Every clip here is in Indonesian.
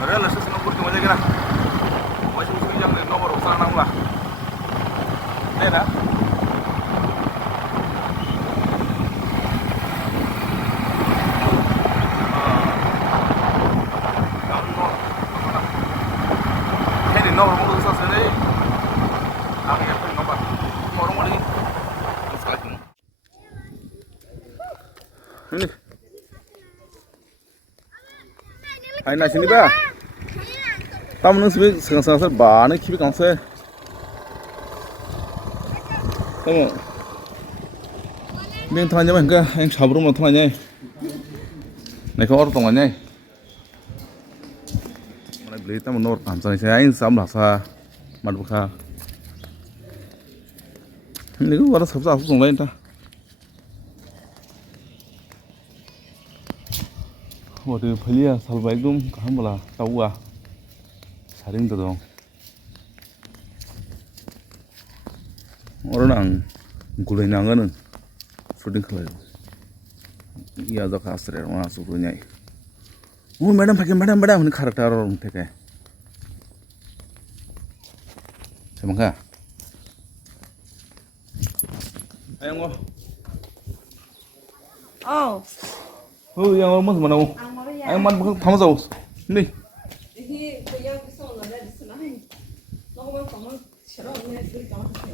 Real estate no kurti maja kena. Masih musuh yang ni nomor usaha nang lah. Nena. Ini nomor musuh usaha sini. Aku yang paling nomor. Nomor lagi. Sekali. Ini. Hai na sini ba. Tamu nung sebi sekarang bana kibi kanse. Tamu. Bing tanya ba enggak yang sabru mau tanya. Naik orang tanya. Mana beli tamu nor kamsa saya ini sam rasa madbuka. Ini gua orang sabtu aku lain ta. Waduh, beliau salbai gum kaham bola tahu ah, saring tu dong. Orang ang gulai nangan, shooting kelai. Iya, dah kasar orang masuk tu nyai. Oh, madam pakai madam, ini karakter orang teke. Semangka. Ayo ngah. Oh. Oh, yang orang mana mau? Ayo man bukan kamu tahu? Ni. Ini yang bisa orang ada di sana. Nak kamu cerah ni ada kamu.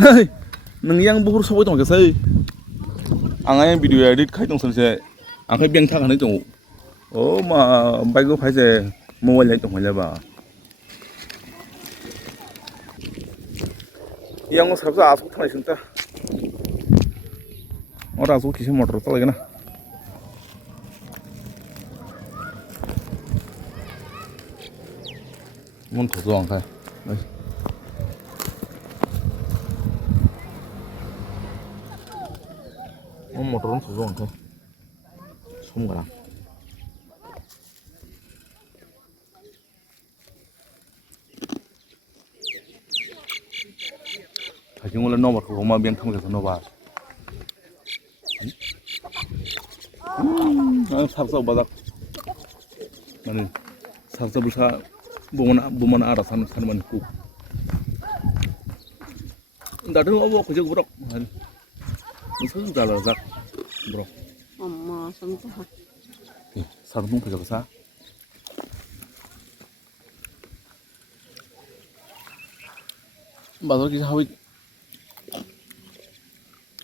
Hei, neng yang bukur sobat tu macam saya. Angai video edit kai tong saya. Angai biang tak kan itu. Oh, ma baik aku pasal mau lihat tu macam apa. Yang saya rasa asal tu macam tu. Orang asal kisah motor tu lagi na. Mun tu doang kan. Mun motor tu doang kan. Semua orang. Kajian ulah nomor rumah biang kamu ke nomor. Sabsa badak. Mana? Sabsa besar. Bumana arah sana maniku. Tidak ada apa kerja buruk. Itu sudah lezat, bro. Mama, sampai. Sarung kerja besar. Baru kita hawit.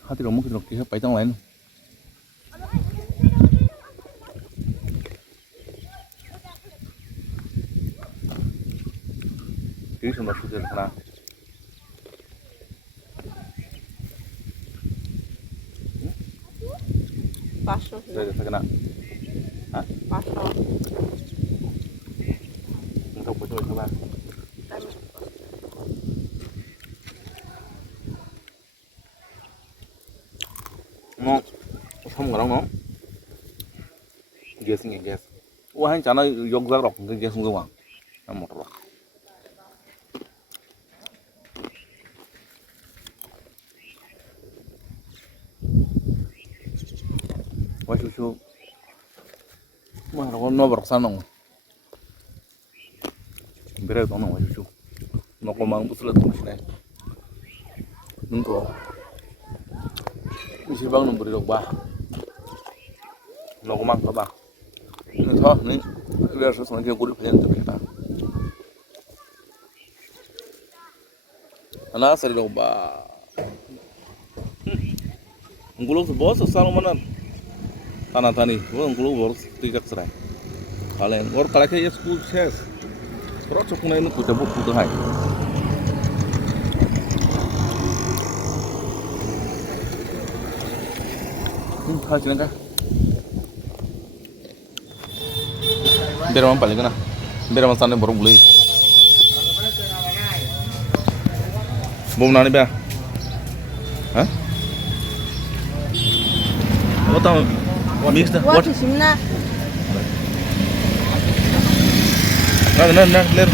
Hati kamu kita paitang lain. Ini sama sudah kena. Pasok. Sudah kena. Hah? Pasok. Untuk betul coba. Mau, sama orang mau. Gas ni gas. Wah, yang cina yok zarok, gas semua. Nama motor. Wah, susu. Mana orang nomor sana. Berat orang wah susu. Nak komang tu sulit macam ni. Nuntu. Mesti bang nombor itu bah. Nak komang apa? Ni thah ni. Biar sesuatu yang kulit macam tu kita. Anak seri itu bah. Ungkuluk tu bos selalu mana? Tanah tani, orang ungkuluk bos tidak serai. Kalau orang kalau kita school ses, kalau cakap ni kita buat kita hai. Hal macam ni. Biar orang paling kena, biar orang sana baru boleh. Bom nani biar, hah? Apa tahu? Mix dah. What is ini? Nah, ler.